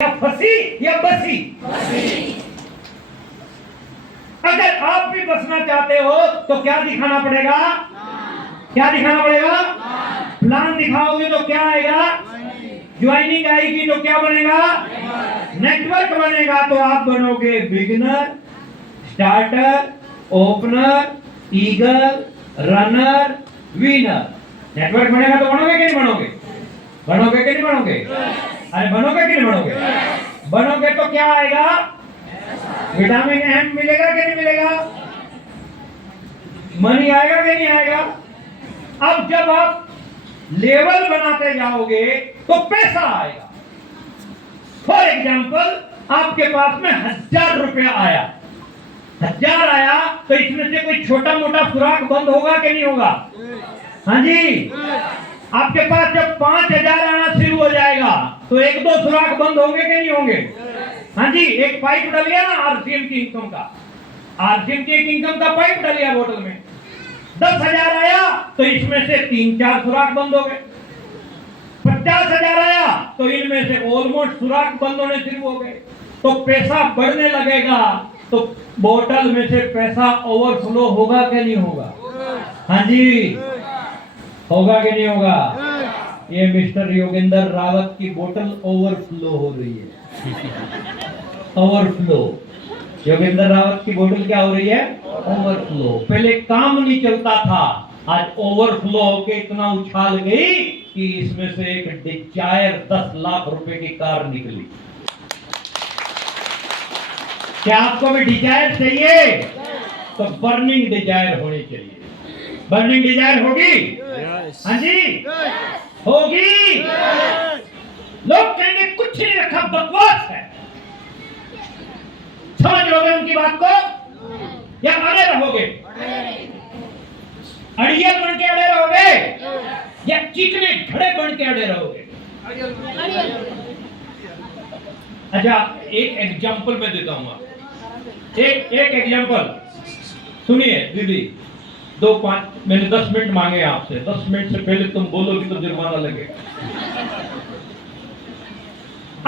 या फंसी या बसी। अगर आप भी बसना चाहते हो तो क्या दिखाना पड़ेगा? क्या दिखाना पड़ेगा? प्लान दिखाओगे तो क्या आएगा? ज्वाइनिंग आएगी तो क्या बनेगा? नेटवर्क बनेगा तो आप बनोगे beginner, starter, opener, eagle, runner, winner. Network बनेगा तो बनोगे कि नहीं बनोगे? बनोगे कि नहीं बनोगे? अरे बनोगे कि नहीं बनोगे? बनोगे तो क्या आएगा? विटामिन एम मिलेगा कि नहीं मिलेगा? मनी आएगा कि नहीं आएगा? अब जब आप लेवल बनाते जाओगे तो पैसा आएगा। फॉर एग्जाम्पल, आपके पास में 1000 रुपया आया, 1000 आया तो इसमें से कोई छोटा मोटा सुराग बंद होगा कि नहीं होगा? हाँ जी। आपके पास जब 5000 आना शुरू हो जाएगा तो एक दो सुराग बंद होंगे कि नहीं होंगे? हाँ जी। एक पाइप डलिया ना आरसीएम की इनकम का, आरसीएम की इनकम का पाइप डलिया बोतल में, 10,000 आया तो इसमें से 3-4 सुराग बंद हो गए। 50,000 आया तो इनमें से ऑलमोस्ट सुराग बंद होने शुरू हो गए। तो पैसा बढ़ने लगेगा तो बोतल में से पैसा ओवरफ्लो होगा कि नहीं होगा? हाँ जी, होगा कि नहीं होगा? ये मिस्टर योगेंद्र रावत की बोतल ओवरफ्लो हो रही है। ओवरफ्लो। योगेंद्र रावत की बोतल क्या हो रही है? ओवरफ्लो। पहले काम नहीं चलता था, आज ओवरफ्लो होके इतना उछाल गई कि इसमें से एक डिजायर 10 लाख रुपए की कार निकली। क्या आपको भी डिजायर चाहिए? तो बर्निंग डिजायर होनी चाहिए। बर्निंग डिजायर होगी? हाँ जी, होगी। लोग कहेंगे कुछ नहीं रखा, बकवास है। समझ लोगे उनकी बात को या अड़े रहोगे? अड़ियल बन के अड़े रहोगे या चिकने घड़े बन के अड़े रहोगे? अच्छा, एक एग्जांपल मैं देता हूं। एक एग्जांपल सुनिए दीदी। 2-5 मैंने 10 मिनट मांगे आपसे, 10 मिनट से पहले तुम बोलोगे तो जुर्माना लगेगा।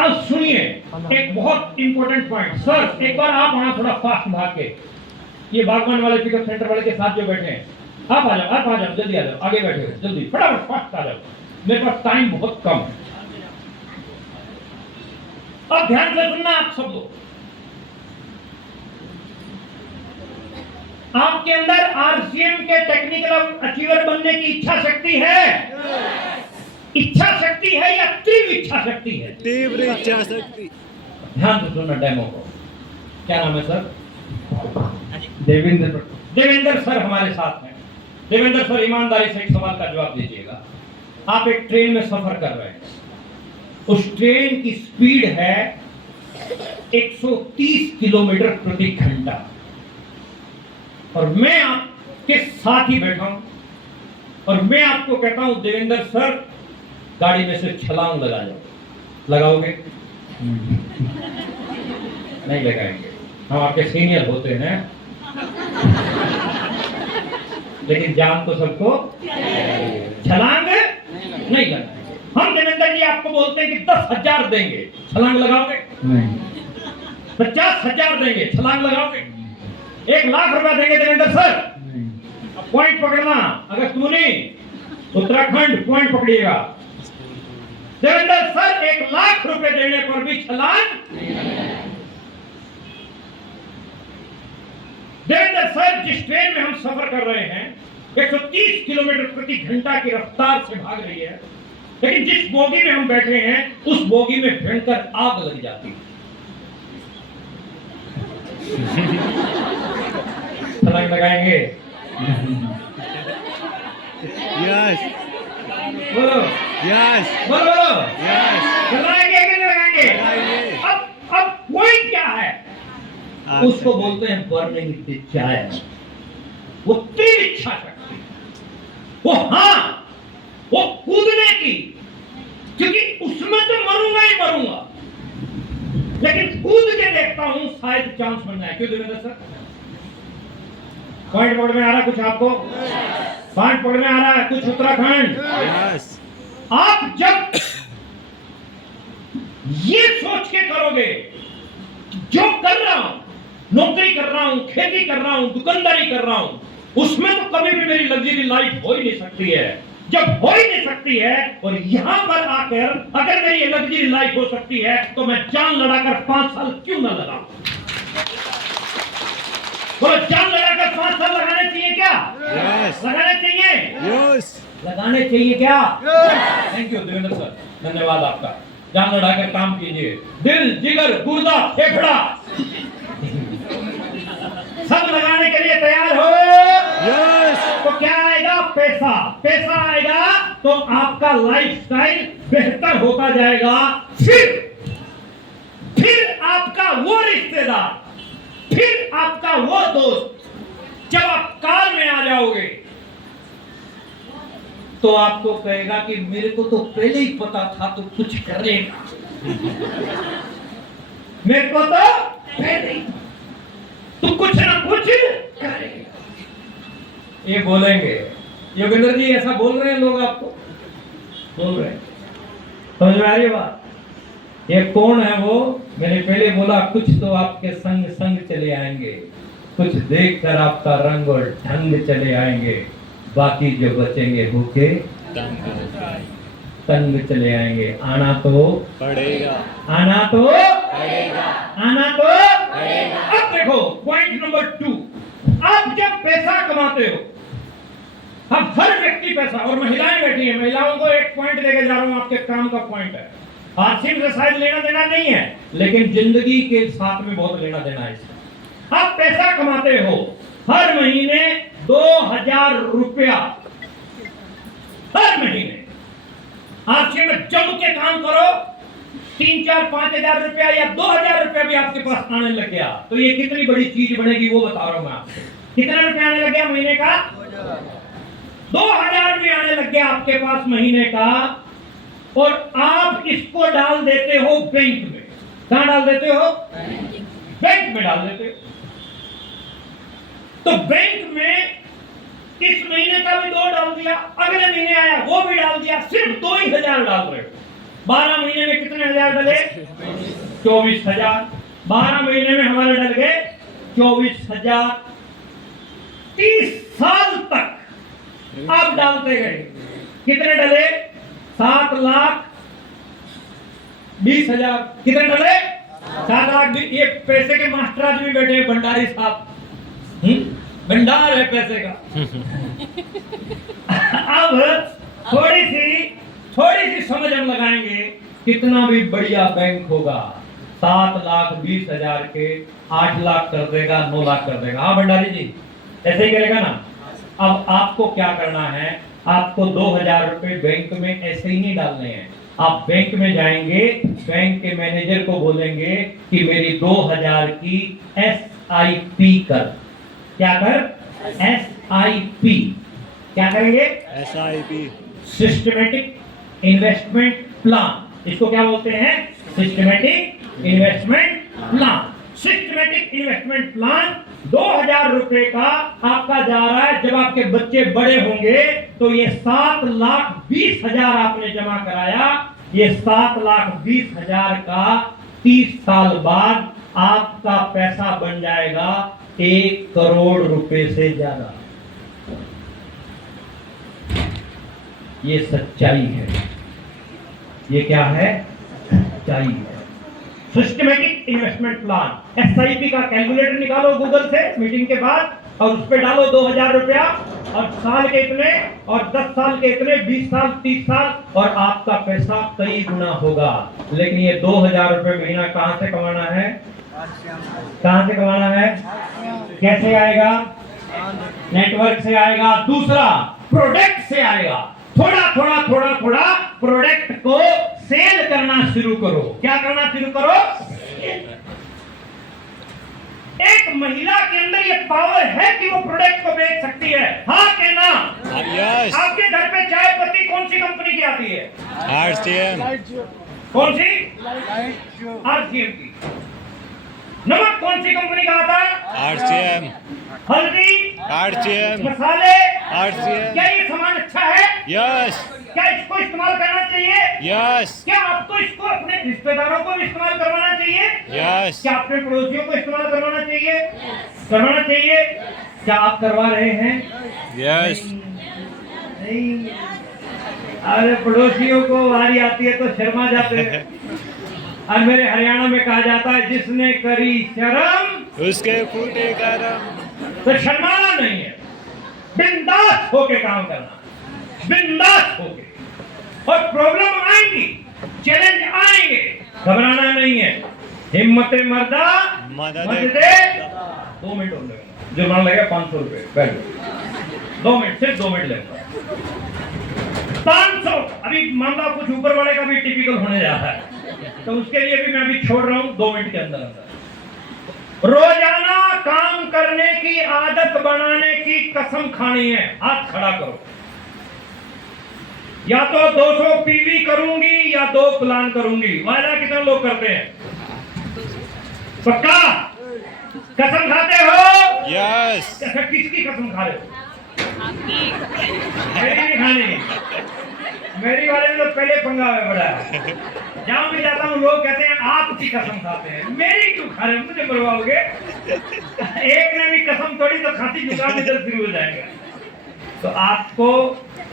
अब सुनिए एक बहुत इंपॉर्टेंट पॉइंट। सर एक बार आप वहां थोड़ा फास्ट भाग के, ये बागवान वाले पिकअप सेंटर वाले के साथ जो बैठे हैं, आप आ जाओ, जल्दी आ जाओ, आगे बैठे हो, जल्दी फटाफट फास्ट आ जाओ, मेरे पास टाइम बहुत कम है। अब ध्यान से सुनना आप सब लोग। आपके अंदर आरसीएम के टेक्निकल अचीवर बनने की इच्छा शक्ति है? इच्छा शक्ति है या तीव्र इच्छा शक्ति है? तीव्र इच्छा शक्ति। ध्यान से सुनना डेमो को। क्या नाम है सर? देवेंद्र सर हमारे साथ हैं। देवेंद्र सर ईमानदारी से एक सवाल का जवाब दीजिएगा। आप एक ट्रेन में सफर कर रहे हैं, उस ट्रेन की स्पीड है 130 किलोमीटर प्रति घंटा और मैं आपके साथ ही बैठा हूं और मैं आपको कहता हूं देवेंद्र सर गाड़ी में से छलांग लगा जाओ। लगाओगे? नहीं लगाएंगे, हम आपके सीनियर होते हैं, लेकिन जान तो सबको छलांग नहीं लगाएंगे। हम देवेंद्र जी आपको बोलते हैं कि 10,000 देंगे, छलांग लगाओगे? 50,000 देंगे, छलांग लगाओगे? 1,00,000 रुपया देंगे देवेंद्र सर? पॉइंट पकड़ना, अगस्तमुनि उत्तराखंड पॉइंट पकड़िएगा। देवेंद्र सर 1,00,000 रुपए देने पर भी छलांग? देवेंद्र सर जिस ट्रेन में हम सफर कर रहे हैं 130 किलोमीटर प्रति घंटा की रफ्तार से भाग रही है, लेकिन जिस बोगी में हम बैठे हैं उस बोगी में भयंकर आग लग जाती है। छलांग लगाएंगे? यस बोलो यस बोलो यस। लगाएंगे कि नहीं लगाएंगे? अब पॉइंट क्या है? उसको बोलते हैं बर्निंग डिजायर। वो तीव्र इच्छा शक्ति, वो हाँ वो कूदने की, क्योंकि उसमें तो मरूंगा ही मरूंगा, लेकिन कूद के देखता हूं शायद चांस बन जाए। क्यों देवेंद्र सर? पॉइंट पकड़ में आ रहा है कुछ आपको? पॉइंट पकड़ में आ रहा है कुछ उत्तराखंड? यस। आप जब ये सोच के करोगे, जो कर रहा हूं, नौकरी कर रहा हूं, खेती कर रहा हूं, दुकानदारी कर रहा हूं, उसमें तो कभी भी मेरी लग्जरी लाइफ हो ही नहीं सकती है। जब हो ही नहीं सकती है और यहां पर आकर अगर मेरी लग्जरी लाइफ हो सकती है तो मैं जान लड़ाकर 5 साल क्यों ना लगाऊं? बोलो, जान लड़ाकर 5 साल लगाने चाहिए क्या? Yes. लगाने चाहिए? Yes. लगाने चाहिए क्या? थैंक यू देवेंद्र सर, धन्यवाद आपका। जान लड़ाकर काम कीजिए, दिल, जिगर, गुर्दा, फेफड़ा सब लगाने के लिए तैयार हो। Yes. तो क्या आएगा? पैसा। पैसा आएगा तो आपका लाइफस्टाइल बेहतर होता जाएगा। फिर आपका वो रिश्तेदार, फिर आपका वो दोस्त, जब आप कार में आ जाओगे तो आपको कहेगा कि मेरे को तो पहले ही पता था तो कुछ करेगा। मेरे को तो पहले ही तू कुछ ना कुछ करेगा, ये बोलेंगे। योगेंद्र जी ऐसा बोल रहे हैं लोग, आपको बोल रहे हैं, समझ में आ रही है बात? ये कौन है वो? मैंने पहले बोला कुछ तो आपके संग संग चले आएंगे, कुछ देखकर आपका रंग और ढंग चले आएंगे, बाकी जो बचेंगे होके तंग चले आएंगे। आना तो पड़ेगा, आना तो पड़ेगा, आना तो पड़ेगा। अब देखो पॉइंट नंबर 2, आप जब पैसा कमाते हो, अब हर व्यक्ति पैसा, और महिलाएं बैठी हैं, महिलाओं को एक पॉइंट देके जा रहा हूं, आपके काम का पॉइंट है। आर्थिक से शायद लेना देना नहीं है, लेकिन जिंदगी के साथ में बहुत लेना देना है इसका। आप पैसा कमाते हो, हर महीने 2000 रुपया, हर महीने आपके में जम के काम करो, 3, 4, 5 हजार रुपया या 2000 रुपया भी आपके पास आने लग गया तो ये कितनी बड़ी चीज बनेगी वो बता रहा हूं मैं आपको। कितना रुपया आने लग गया महीने का? 2000 रुपया आने लग गया आपके पास महीने का, और आप इसको डाल देते हो बैंक में। कहां डाल देते हो? बैंक में डाल देते हो। तो बैंक में इस महीने का भी 2 डाल दिया, अगले महीने आया वो भी डाल दिया, सिर्फ 2 ही हजार डाल रहे हो। 12 महीने में कितने हजार डले? 24,000। 12 महीने में हमारे डल गए 24,000। 30 साल तक आप डालते गए, कितने डले? 7,20,000। कितने डले? 7,20,000। ये पैसे के मास्टर आज भी बैठे हैं, भंडारी साहब, भंडार है पैसे का। अब थोड़ी सी समझ हम लगाएंगे, कितना भी बढ़िया बैंक होगा 7,20,000 के 8 लाख कर देगा, 9 लाख कर देगा। हाँ भंडारी जी, ऐसे ही करेगा ना। अब आपको क्या करना है, आपको 2000 रुपए बैंक में ऐसे ही नहीं डालने हैं। आप बैंक में जाएंगे, बैंक के मैनेजर को बोलेंगे कि मेरी 2000 की SIP कर। क्या कर? SIP। क्या करेंगे? SIP। Systematic investment plan. इसको क्या बोलते हैं? Systematic investment plan. Systematic investment plan 2000 रुपए का आपका जा रहा है। जब आपके बच्चे बड़े होंगे तो ये 7,20,000 आपने जमा कराया, ये 7,20,000 का 30 साल बाद आपका पैसा बन जाएगा 1 करोड़ रुपए से ज्यादा। ये सच्चाई है। ये क्या है? सच्चाई है। सिस्टमेटिक इन्वेस्टमेंट प्लान, SIP का कैलकुलेटर निकालो गूगल से मीटिंग के बाद, और उस पे डालो 2000 रुपया, और साल के इतने, और 10 साल के इतने, 20 साल, 30 साल, और आपका पैसा कई गुना होगा। लेकिन ये 2000 रुपये महीना कहां से कमाना है? कहां से कमाना है? कैसे आएगा? नेटवर्क से आएगा। दूसरा, प्रोडक्ट से आएगा। थोड़ा प्रोडक्ट को सेल करना शुरू करो। क्या करना शुरू करो? एक महिला के अंदर ये पावर है कि वो प्रोडक्ट को बेच सकती है। हाँ के ना? Yes. आपके घर पे चाय पत्ती कौन सी कंपनी की आती है? RCM। कौन सी? RCM की। नमक कौन सी कंपनी का आता है? RCM। हल्दी, RCM। मसाले, RCM। क्या ये सामान अच्छा है? Yes. क्या इसको इस्तेमाल करना चाहिए? Yes. क्या आपको इसको अपने रिश्तेदारों को भी इस्तेमाल करवाना चाहिए? Yes. क्या अपने पड़ोसियों को इस्तेमाल करवाना चाहिए? करवाना चाहिए? क्या आप करवा रहे हैं? Yes. नहीं। अरे पड़ोसियों को वारी आती है तो शर्मा जाते हैं। और मेरे हरियाणा में कहा जाता है जिसने करी शर्म उसके फूटे करम। तो शर्माना नहीं है, बिंदास होके काम करना, बिंदास होके। और प्रॉब्लम आएंगी, चैलेंज आएंगे, घबराना नहीं है। हिम्मते मर्दा मदद मत दे। 2 मिनट हो गए, जुर्माना लगेगा 500 रुपए। बैठ 2 मिनट, सिर्फ 2 मिनट लगेगा। 500। अभी मामला कुछ ऊपर वाले का भी टिपिकल होने जा रहा है, तो उसके लिए भी मैं अभी छोड़ रहा हूं 2 मिनट के अंदर अंदर। रोजाना काम करने की आदत बनाने की कसम खानी है। हाथ खड़ा करो। या तो 200 पीवी करूंगी या 2 प्लान करूंगी। वादा कितने लोग करते हैं? पक्का? कसम खाते हो? Yes. किसकी कसम खा रहे हो? मेरी नहीं खानी। मेरी वाले में तो पहले पंगा है बड़ा। जहां भी जाता हूँ लोग कहते हैं आपकी कसम खाते हैं, मेरी क्यों खा रहे हैं? मुझे मरवाओगे? एक ने भी कसम तोड़ी तो खांसी जुकाम इधर शुरू हो जाएगा। तो आपको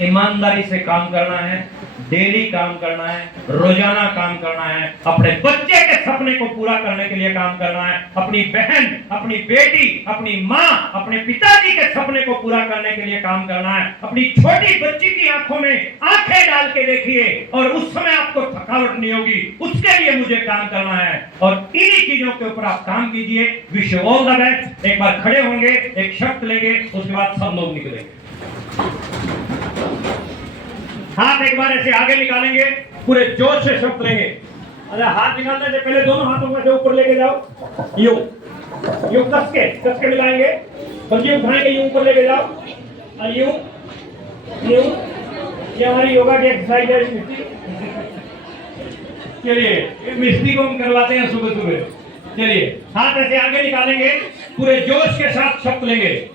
ईमानदारी से काम करना है, डेली काम करना है, रोजाना काम करना है, अपने बच्चे के सपने को पूरा करने के लिए काम करना है, अपनी बहन, अपनी बेटी, अपनी माँ, अपने पिताजी के सपने को पूरा करने के लिए काम करना है। अपनी छोटी बच्ची की आंखों में आंखें डाल के देखिए और उस समय आपको थकावट नहीं होगी। उसके लिए मुझे काम करना है और इन्हीं चीजों के ऊपर आप काम कीजिए। Wish you all the best. एक बार खड़े होंगे, एक शब्द लेंगे, उसके बाद सब लोग निकलेंगे। हाथ एक बार ऐसे आगे निकालेंगे, पूरे जोश से शब्द लेंगे। अरे हाथ निकालने से पहले दोनों हाथों को ऊपर लेके जाओ। यूं यूं कस के मिलाएंगे। बल्कि उठाएंगे, यूं ऊपर लेके जाओ और यूं यूं। ये हमारी योगा की एक्सरसाइज है मिस्त्री। चलिए मिस्त्री को हम करवाते हैं सुबह सुबह। चलिए हाथ ऐसे आगे निकालेंगे, पूरे जोश के साथ शब्द लेंगे।